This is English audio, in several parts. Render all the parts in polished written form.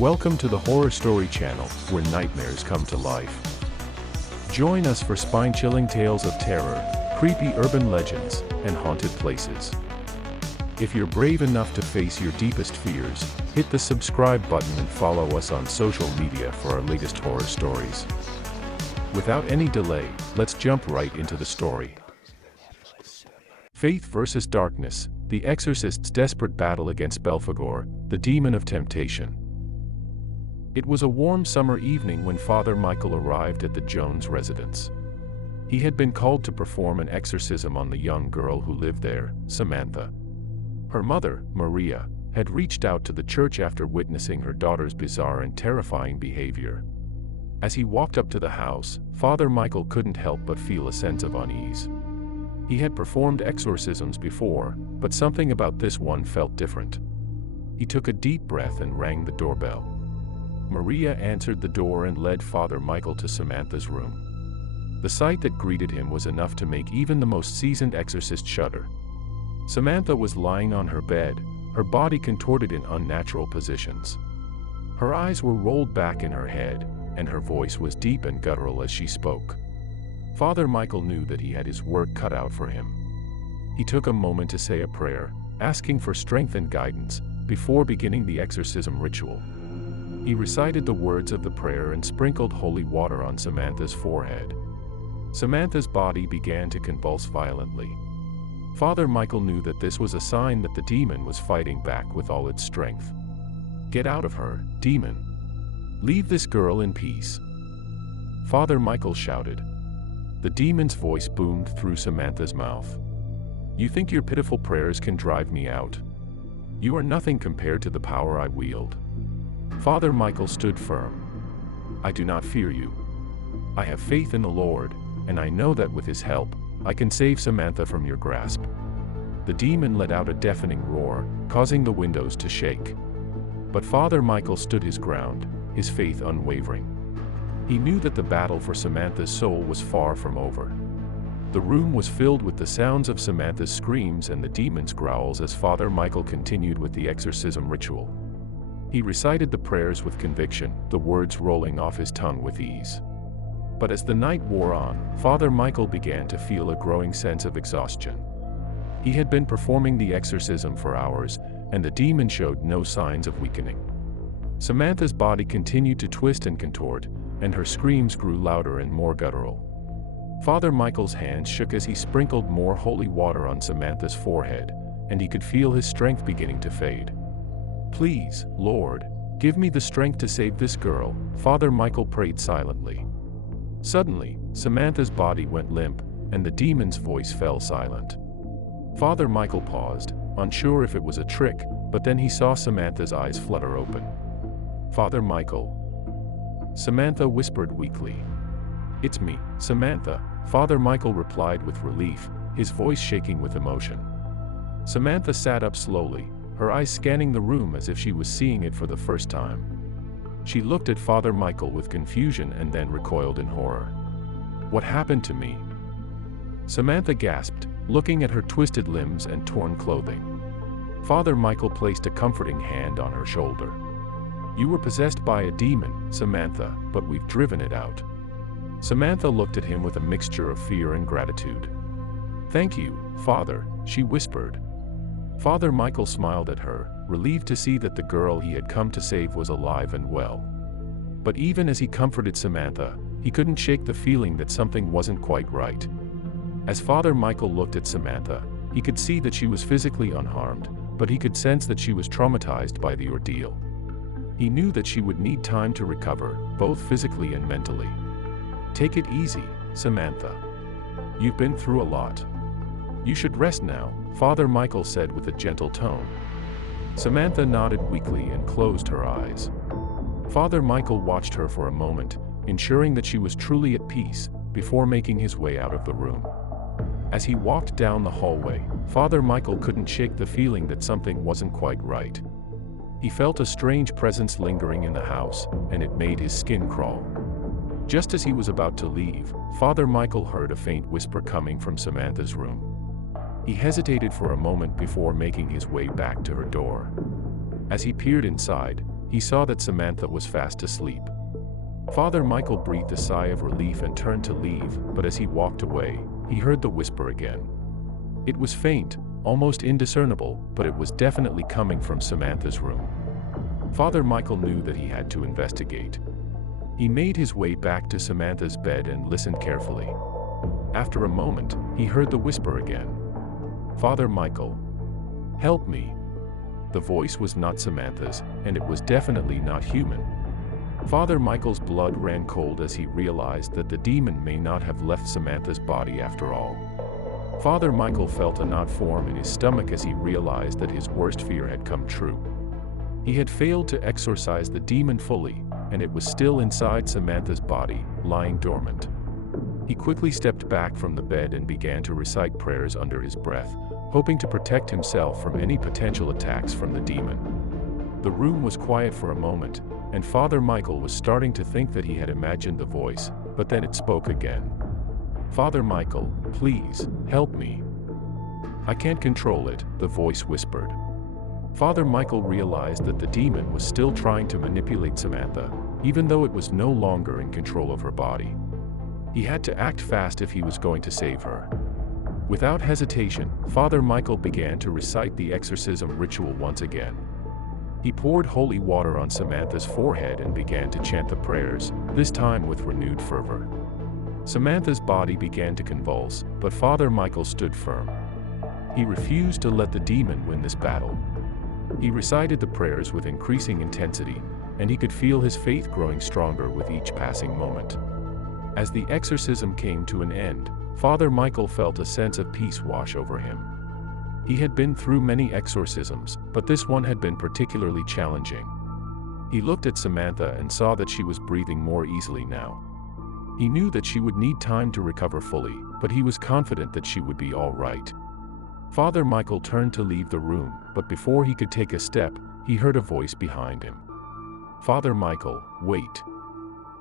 Welcome to the Horror Story channel, where nightmares come to life. Join us for spine-chilling tales of terror, creepy urban legends, and haunted places. If you're brave enough to face your deepest fears, hit the subscribe button and follow us on social media for our latest horror stories. Without any delay, let's jump right into the story. Faith versus darkness, the Exorcist's desperate battle against Belphegor, the demon of temptation. It was a warm summer evening when Father Michael arrived at the Jones residence. He had been called to perform an exorcism on the young girl who lived there, Samantha. Her mother, Maria, had reached out to the church after witnessing her daughter's bizarre and terrifying behavior. As he walked up to the house, Father Michael couldn't help but feel a sense of unease. He had performed exorcisms before, but something about this one felt different. He took a deep breath and rang the doorbell. Maria answered the door and led Father Michael to Samantha's room. The sight that greeted him was enough to make even the most seasoned exorcist shudder. Samantha was lying on her bed, her body contorted in unnatural positions. Her eyes were rolled back in her head, and her voice was deep and guttural as she spoke. Father Michael knew that he had his work cut out for him. He took a moment to say a prayer, asking for strength and guidance, before beginning the exorcism ritual. He recited the words of the prayer and sprinkled holy water on Samantha's forehead. Samantha's body began to convulse violently. Father Michael knew that this was a sign that the demon was fighting back with all its strength. "Get out of her, demon! Leave this girl in peace!" Father Michael shouted. The demon's voice boomed through Samantha's mouth. "You think your pitiful prayers can drive me out? You are nothing compared to the power I wield." Father Michael stood firm. "I do not fear you. I have faith in the Lord, and I know that with His help, I can save Samantha from your grasp." The demon let out a deafening roar, causing the windows to shake. But Father Michael stood his ground, his faith unwavering. He knew that the battle for Samantha's soul was far from over. The room was filled with the sounds of Samantha's screams and the demon's growls as Father Michael continued with the exorcism ritual. He recited the prayers with conviction, the words rolling off his tongue with ease. But as the night wore on, Father Michael began to feel a growing sense of exhaustion. He had been performing the exorcism for hours, and the demon showed no signs of weakening. Samantha's body continued to twist and contort, and her screams grew louder and more guttural. Father Michael's hands shook as he sprinkled more holy water on Samantha's forehead, and he could feel his strength beginning to fade. "Please, Lord, give me the strength to save this girl," Father Michael prayed silently. Suddenly, Samantha's body went limp, and the demon's voice fell silent. Father Michael paused, unsure if it was a trick, but then he saw Samantha's eyes flutter open. "Father Michael." Samantha whispered weakly. "It's me, Samantha," Father Michael replied with relief, his voice shaking with emotion. Samantha sat up slowly, her eyes scanning the room as if she was seeing it for the first time. She looked at Father Michael with confusion and then recoiled in horror. "What happened to me?" Samantha gasped, looking at her twisted limbs and torn clothing. Father Michael placed a comforting hand on her shoulder. "You were possessed by a demon, Samantha, but we've driven it out." Samantha looked at him with a mixture of fear and gratitude. "Thank you, Father," she whispered. Father Michael smiled at her, relieved to see that the girl he had come to save was alive and well. But even as he comforted Samantha, he couldn't shake the feeling that something wasn't quite right. As Father Michael looked at Samantha, he could see that she was physically unharmed, but he could sense that she was traumatized by the ordeal. He knew that she would need time to recover, both physically and mentally. "Take it easy, Samantha. You've been through a lot. You should rest now," Father Michael said with a gentle tone. Samantha nodded weakly and closed her eyes. Father Michael watched her for a moment, ensuring that she was truly at peace, before making his way out of the room. As he walked down the hallway, Father Michael couldn't shake the feeling that something wasn't quite right. He felt a strange presence lingering in the house, and it made his skin crawl. Just as he was about to leave, Father Michael heard a faint whisper coming from Samantha's room. He hesitated for a moment before making his way back to her door. As he peered inside, he saw that Samantha was fast asleep. Father Michael breathed a sigh of relief and turned to leave, but as he walked away, he heard the whisper again. It was faint, almost indiscernible, but it was definitely coming from Samantha's room. Father Michael knew that he had to investigate. He made his way back to Samantha's bed and listened carefully. After a moment, he heard the whisper again. "Father Michael, help me." The voice was not Samantha's, and it was definitely not human. Father Michael's blood ran cold as he realized that the demon may not have left Samantha's body after all. Father Michael felt a knot form in his stomach as he realized that his worst fear had come true. He had failed to exorcise the demon fully, and it was still inside Samantha's body, lying dormant. He quickly stepped back from the bed and began to recite prayers under his breath, hoping to protect himself from any potential attacks from the demon. The room was quiet for a moment, and Father Michael was starting to think that he had imagined the voice, but then it spoke again. "Father Michael, please, help me." "I can't control it," the voice whispered. Father Michael realized that the demon was still trying to manipulate Samantha, even though it was no longer in control of her body. He had to act fast if he was going to save her. Without hesitation, Father Michael began to recite the exorcism ritual once again. He poured holy water on Samantha's forehead and began to chant the prayers, this time with renewed fervor. Samantha's body began to convulse, but Father Michael stood firm. He refused to let the demon win this battle. He recited the prayers with increasing intensity, and he could feel his faith growing stronger with each passing moment. As the exorcism came to an end, Father Michael felt a sense of peace wash over him. He had been through many exorcisms, but this one had been particularly challenging. He looked at Samantha and saw that she was breathing more easily now. He knew that she would need time to recover fully, but he was confident that she would be all right. Father Michael turned to leave the room, but before he could take a step, he heard a voice behind him. "Father Michael, wait."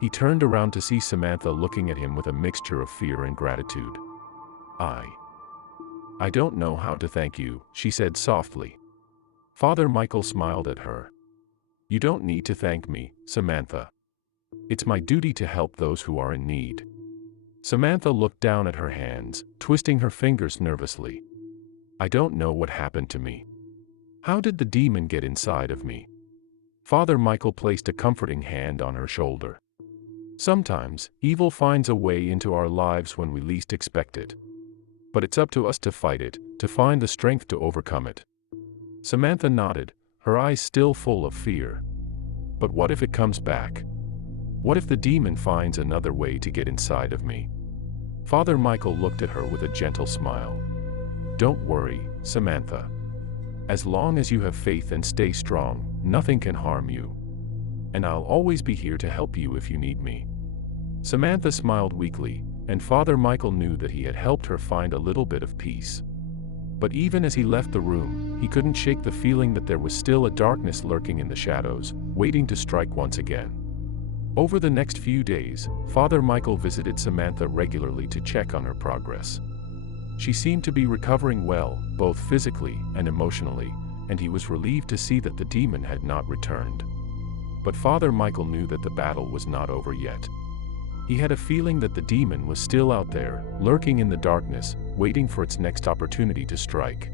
He turned around to see Samantha looking at him with a mixture of fear and gratitude. I don't know how to thank you," she said softly. Father Michael smiled at her. "You don't need to thank me, Samantha. It's my duty to help those who are in need." Samantha looked down at her hands, twisting her fingers nervously. "I don't know what happened to me. How did the demon get inside of me?" Father Michael placed a comforting hand on her shoulder. "Sometimes, evil finds a way into our lives when we least expect it. But it's up to us to fight it, to find the strength to overcome it." Samantha nodded, her eyes still full of fear. "But what if it comes back? What if the demon finds another way to get inside of me?" Father Michael looked at her with a gentle smile. "Don't worry, Samantha. As long as you have faith and stay strong, nothing can harm you. And I'll always be here to help you if you need me." Samantha smiled weakly, and Father Michael knew that he had helped her find a little bit of peace. But even as he left the room, he couldn't shake the feeling that there was still a darkness lurking in the shadows, waiting to strike once again. Over the next few days, Father Michael visited Samantha regularly to check on her progress. She seemed to be recovering well, both physically and emotionally, and he was relieved to see that the demon had not returned. But Father Michael knew that the battle was not over yet. He had a feeling that the demon was still out there, lurking in the darkness, waiting for its next opportunity to strike.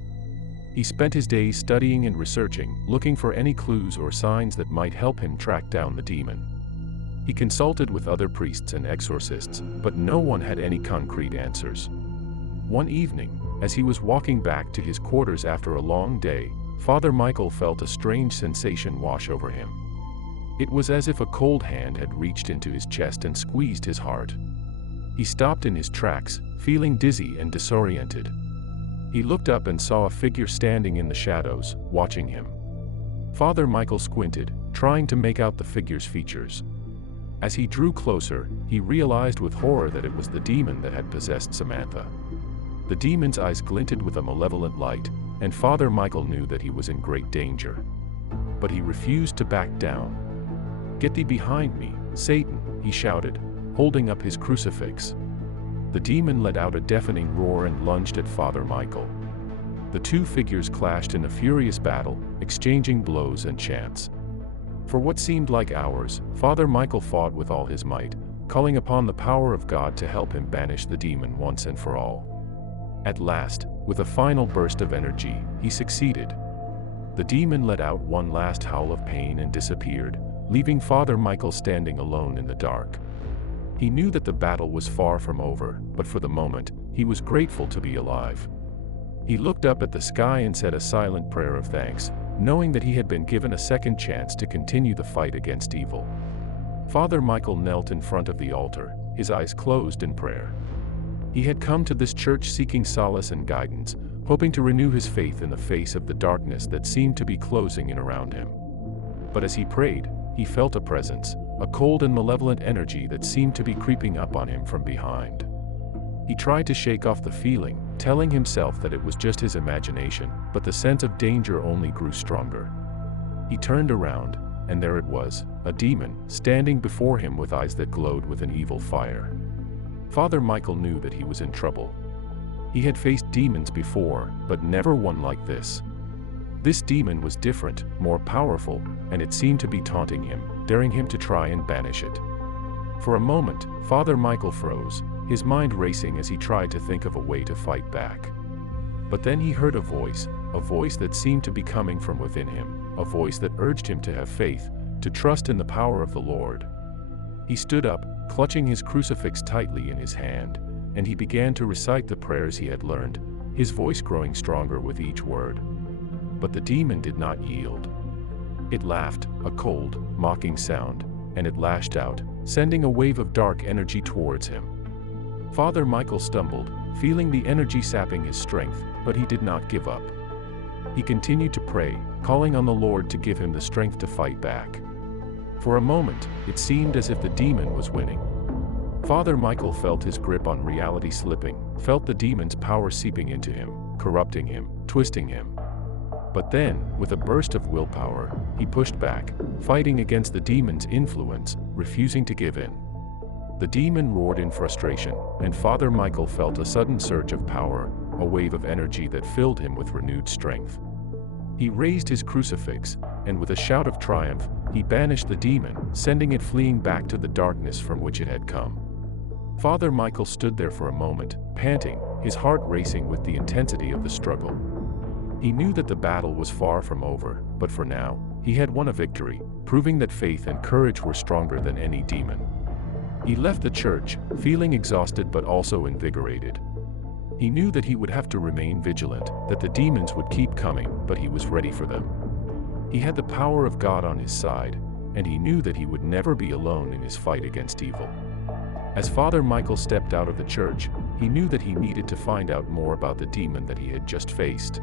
He spent his days studying and researching, looking for any clues or signs that might help him track down the demon. He consulted with other priests and exorcists, but no one had any concrete answers. One evening, as he was walking back to his quarters after a long day, Father Michael felt a strange sensation wash over him. It was as if a cold hand had reached into his chest and squeezed his heart. He stopped in his tracks, feeling dizzy and disoriented. He looked up and saw a figure standing in the shadows, watching him. Father Michael squinted, trying to make out the figure's features. As he drew closer, he realized with horror that it was the demon that had possessed Samantha. The demon's eyes glinted with a malevolent light, and Father Michael knew that he was in great danger. But he refused to back down. "Get thee behind me, Satan," he shouted, holding up his crucifix. The demon let out a deafening roar and lunged at Father Michael. The two figures clashed in a furious battle, exchanging blows and chants. For what seemed like hours, Father Michael fought with all his might, calling upon the power of God to help him banish the demon once and for all. At last, with a final burst of energy, he succeeded. The demon let out one last howl of pain and disappeared, leaving Father Michael standing alone in the dark. He knew that the battle was far from over, but for the moment, he was grateful to be alive. He looked up at the sky and said a silent prayer of thanks, knowing that he had been given a second chance to continue the fight against evil. Father Michael knelt in front of the altar, his eyes closed in prayer. He had come to this church seeking solace and guidance, hoping to renew his faith in the face of the darkness that seemed to be closing in around him. But as he prayed, he felt a presence, a cold and malevolent energy that seemed to be creeping up on him from behind. He tried to shake off the feeling, telling himself that it was just his imagination, but the sense of danger only grew stronger. He turned around, and there it was, a demon, standing before him with eyes that glowed with an evil fire. Father Michael knew that he was in trouble. He had faced demons before, but never one like this. This demon was different, more powerful, and it seemed to be taunting him, daring him to try and banish it. For a moment, Father Michael froze, his mind racing as he tried to think of a way to fight back. But then he heard a voice that seemed to be coming from within him, a voice that urged him to have faith, to trust in the power of the Lord. He stood up, clutching his crucifix tightly in his hand, and he began to recite the prayers he had learned, his voice growing stronger with each word. But the demon did not yield. It laughed, a cold, mocking sound, and it lashed out, sending a wave of dark energy towards him. Father Michael stumbled, feeling the energy sapping his strength, but he did not give up. He continued to pray, calling on the Lord to give him the strength to fight back. For a moment, it seemed as if the demon was winning. Father Michael felt his grip on reality slipping, felt the demon's power seeping into him, corrupting him, twisting him. But then, with a burst of willpower, he pushed back, fighting against the demon's influence, refusing to give in. The demon roared in frustration, and Father Michael felt a sudden surge of power, a wave of energy that filled him with renewed strength. He raised his crucifix, and with a shout of triumph, he banished the demon, sending it fleeing back to the darkness from which it had come. Father Michael stood there for a moment, panting, his heart racing with the intensity of the struggle. He knew that the battle was far from over, but for now, he had won a victory, proving that faith and courage were stronger than any demon. He left the church, feeling exhausted but also invigorated. He knew that he would have to remain vigilant, that the demons would keep coming, but he was ready for them. He had the power of God on his side, and he knew that he would never be alone in his fight against evil. As Father Michael stepped out of the church, he knew that he needed to find out more about the demon that he had just faced.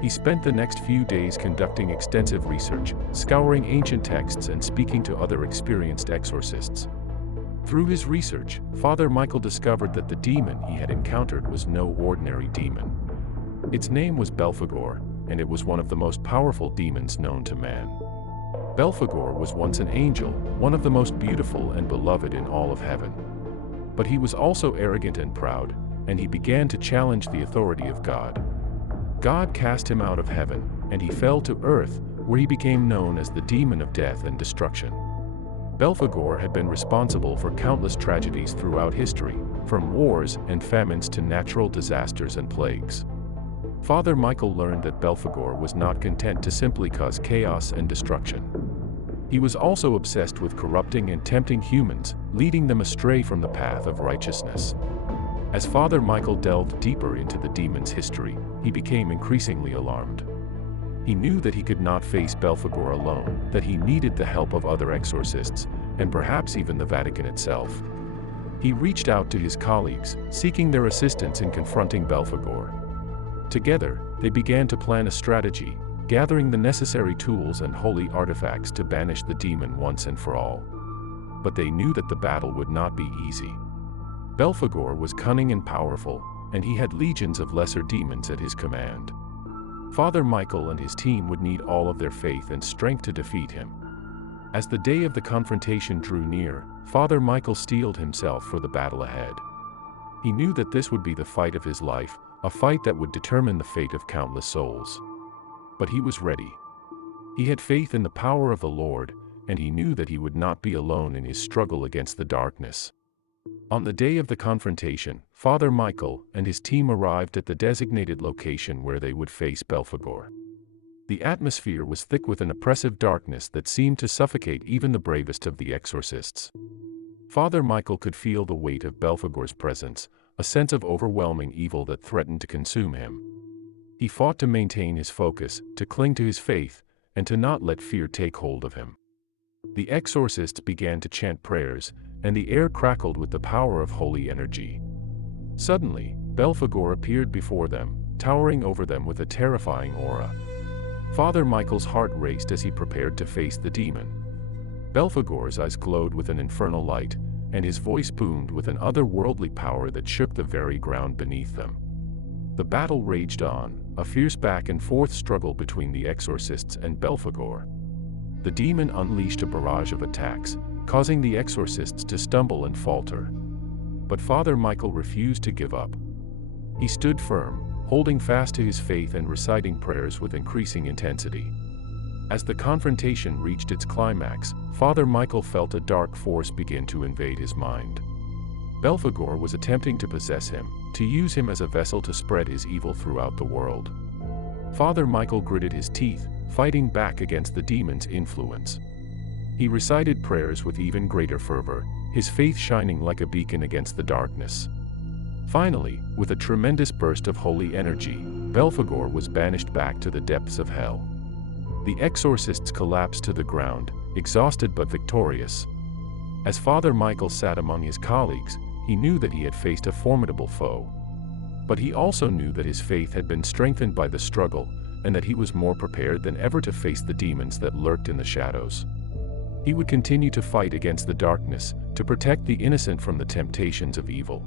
He spent the next few days conducting extensive research, scouring ancient texts and speaking to other experienced exorcists. Through his research, Father Michael discovered that the demon he had encountered was no ordinary demon. Its name was Belphegor, and it was one of the most powerful demons known to man. Belphegor was once an angel, one of the most beautiful and beloved in all of heaven. But he was also arrogant and proud, and he began to challenge the authority of God. God cast him out of heaven, and he fell to earth, where he became known as the demon of death and destruction. Belphegor had been responsible for countless tragedies throughout history, from wars and famines to natural disasters and plagues. Father Michael learned that Belphegor was not content to simply cause chaos and destruction. He was also obsessed with corrupting and tempting humans, leading them astray from the path of righteousness. As Father Michael delved deeper into the demon's history, he became increasingly alarmed. He knew that he could not face Belphegor alone, that he needed the help of other exorcists, and perhaps even the Vatican itself. He reached out to his colleagues, seeking their assistance in confronting Belphegor. Together, they began to plan a strategy, gathering the necessary tools and holy artifacts to banish the demon once and for all. But they knew that the battle would not be easy. Belphegor was cunning and powerful, and he had legions of lesser demons at his command. Father Michael and his team would need all of their faith and strength to defeat him. As the day of the confrontation drew near, Father Michael steeled himself for the battle ahead. He knew that this would be the fight of his life, a fight that would determine the fate of countless souls. But he was ready. He had faith in the power of the Lord, and he knew that he would not be alone in his struggle against the darkness. On the day of the confrontation, Father Michael and his team arrived at the designated location where they would face Belphegor. The atmosphere was thick with an oppressive darkness that seemed to suffocate even the bravest of the exorcists. Father Michael could feel the weight of Belphegor's presence, a sense of overwhelming evil that threatened to consume him. He fought to maintain his focus, to cling to his faith, and to not let fear take hold of him. The exorcists began to chant prayers, and the air crackled with the power of holy energy. Suddenly, Belphegor appeared before them, towering over them with a terrifying aura. Father Michael's heart raced as he prepared to face the demon. Belphegor's eyes glowed with an infernal light, and his voice boomed with an otherworldly power that shook the very ground beneath them. The battle raged on, a fierce back-and-forth struggle between the exorcists and Belphegor. The demon unleashed a barrage of attacks, causing the exorcists to stumble and falter. But Father Michael refused to give up. He stood firm, holding fast to his faith and reciting prayers with increasing intensity. As the confrontation reached its climax, Father Michael felt a dark force begin to invade his mind. Belphegor was attempting to possess him, to use him as a vessel to spread his evil throughout the world. Father Michael gritted his teeth, fighting back against the demon's influence. He recited prayers with even greater fervor, his faith shining like a beacon against the darkness. Finally, with a tremendous burst of holy energy, Belphegor was banished back to the depths of hell. The exorcists collapsed to the ground, exhausted but victorious. As Father Michael sat among his colleagues, he knew that he had faced a formidable foe. But he also knew that his faith had been strengthened by the struggle, and that he was more prepared than ever to face the demons that lurked in the shadows. He would continue to fight against the darkness, to protect the innocent from the temptations of evil.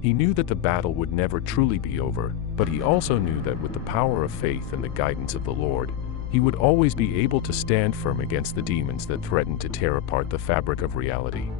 He knew that the battle would never truly be over, but he also knew that with the power of faith and the guidance of the Lord, he would always be able to stand firm against the demons that threatened to tear apart the fabric of reality.